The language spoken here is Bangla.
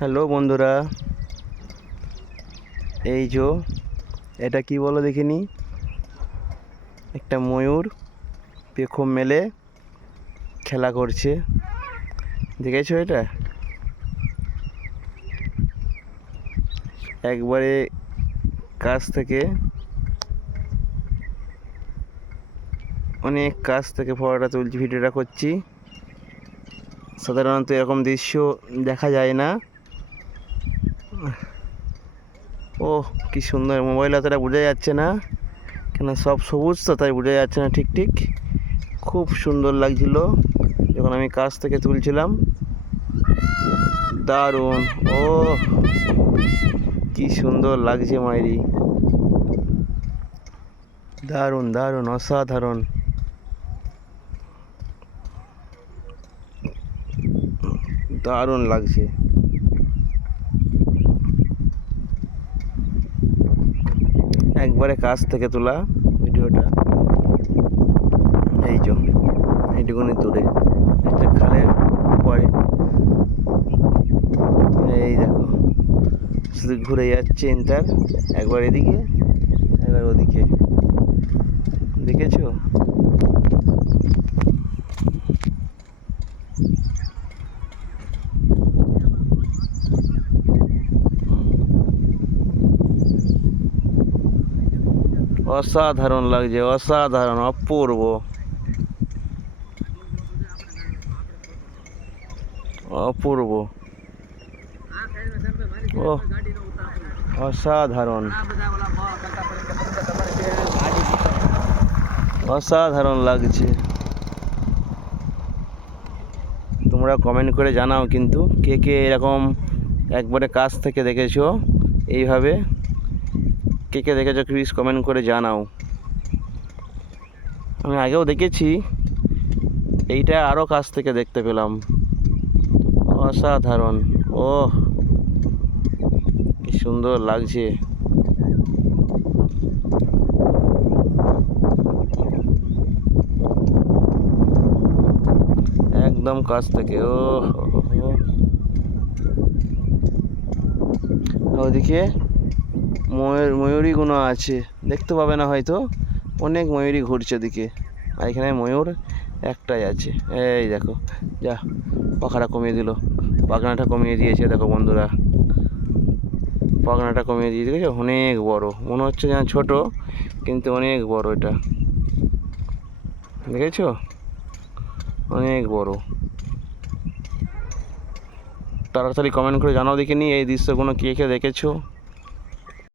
হ্যালো বন্ধুরা, এই যে এটা কি বলো দেখিনি। একটা ময়ূর পেখম মেলে খেলা করছে, দেখেছো? এটা একবারে কাছ থেকে, অনেক কাছ থেকে ফটোটা তুলছি, ভিডিওটা করছি। সাধারণত এরকম দৃশ্য দেখা যায় না। ও কি সুন্দর! মোবাইল অতটা বোঝা যাচ্ছে না, কেন সব সবুজ তো, তাই বোঝা যাচ্ছে না ঠিক ঠিক। খুব সুন্দর লাগছিল যখন আমি কাছ থেকে তুলছিলাম। দারুণ! ও কি সুন্দর লাগছে মাইরি, দারুণ দারুণ, অসাধারণ, দারুণ লাগছে। একবারে কাছ থেকে তোলা ভিডিওটা। এই যে এইটুকুনি দূরে একটা খালের পরে, এই দেখো শুধু ঘুরে যাচ্ছে ইন্টার, একবার এদিকে একবার ওদিকে, দেখেছো? অসাধারণ লাগছে, অসাধারণ, অপূর্ব, অপূর্ব, ও অসাধারণ, অসাধারণ লাগছে। তোমরা কমেন্ট করে জানাও কিন্তু, কে কে এরকম একবারে কাছ থেকে দেখেছো, এইভাবে কে কে দেখেছো প্লিজ কমেন্ট করে জানাও। আমি আগেও দেখেছি, এইটা আরও কাছ থেকে দেখতে পেলাম, অসাধারণ। ও কি সুন্দর লাগছে! একদম কাছ থেকে। ও ওদিকে ময়ূরীগুলো আছে, দেখতে পাবে না হয়তো, অনেক ময়ূরী ঘুরছে ওদিকে। আর এখানে ময়ূর একটাই আছে, এই দেখো, যা পাখাটা কমিয়ে দিল, পাখনাটা কমিয়ে দিয়েছে, দেখো বন্ধুরা, পাখনাটা কমিয়ে দিয়ে দেখেছো, অনেক বড়, মনে হচ্ছে যেন ছোট, কিন্তু অনেক বড়। এটা দেখেছো, অনেক বড়। তাড়াতাড়ি কমেন্ট করে জানাও দেখিনি এই দৃশ্যগুলো কে কে দেখেছো।